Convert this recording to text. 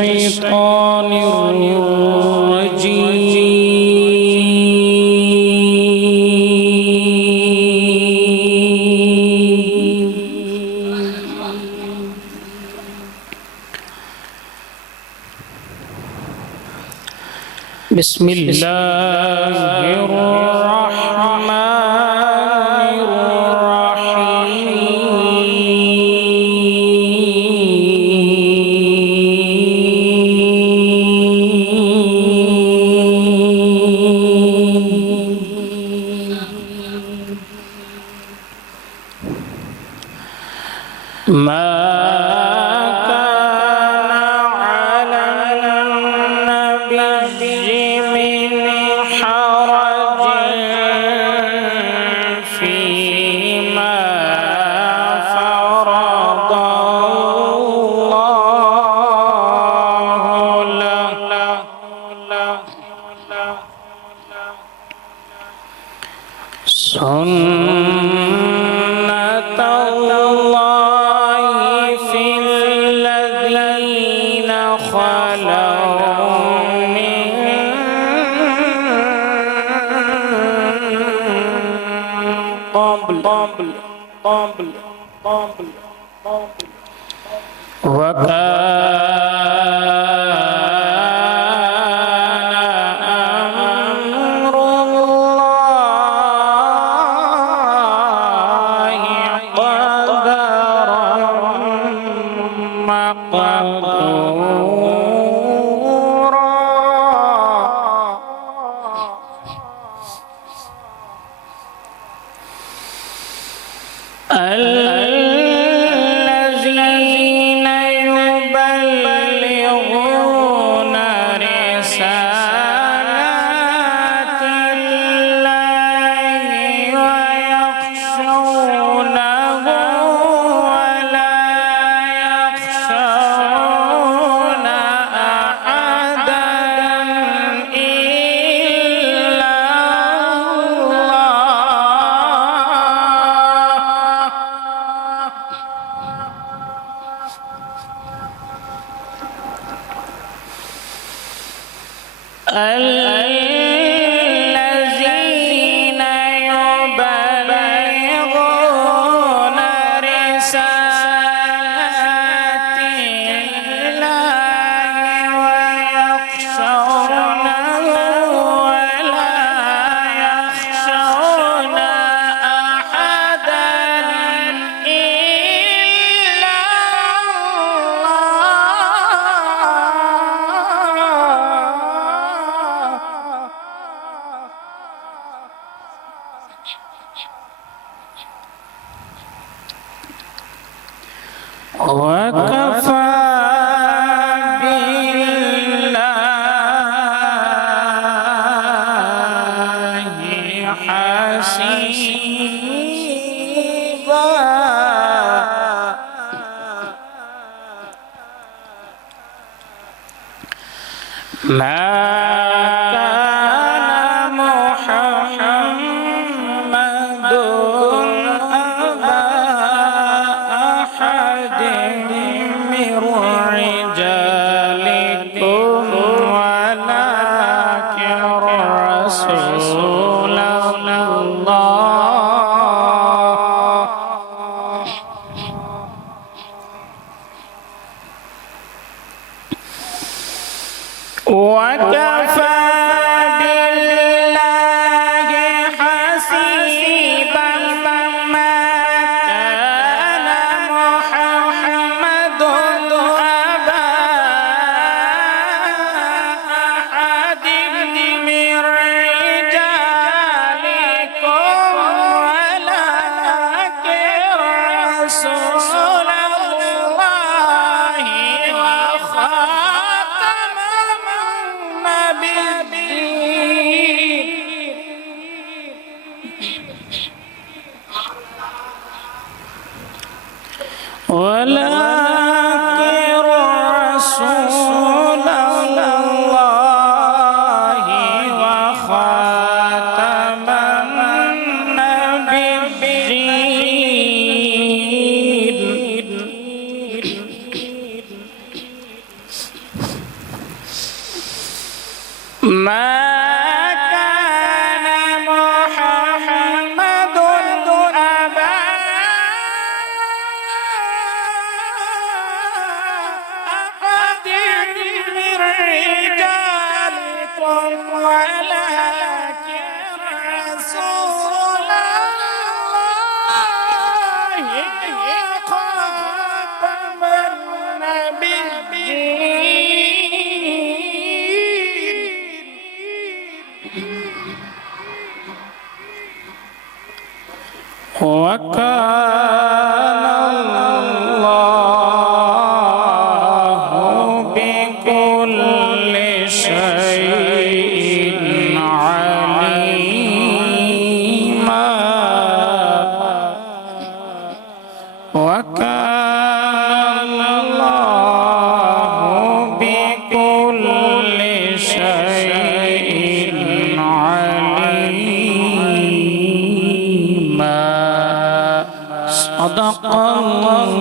الشيطان الرجيم بسم الله الرحمن الرحيم ما سنة الله في الذين خلوا من قبل الذين يبلغون رسالات الله ويخشونه ولا يخشون أحدا إلا الذين يبلغون رسالات الله ويخشونه ولا يخشون أحدا إلا وكفى بالله حسيبا ما كان محمد أبا أحد من رجالكم ولكن رسول الله وكفى بالله حسيبا ما كان محمد أبا أحد من رجالكم ولكن رسول الله وخاتم النبيين ولكن رسول الله وخاتم النبيين ما كان محمد أبا أحد من رجالكم ولكن رسول الله وخاتم النبيين وكان الله بكل شيء عليما وكان الله بكل شيء عليما صدق الله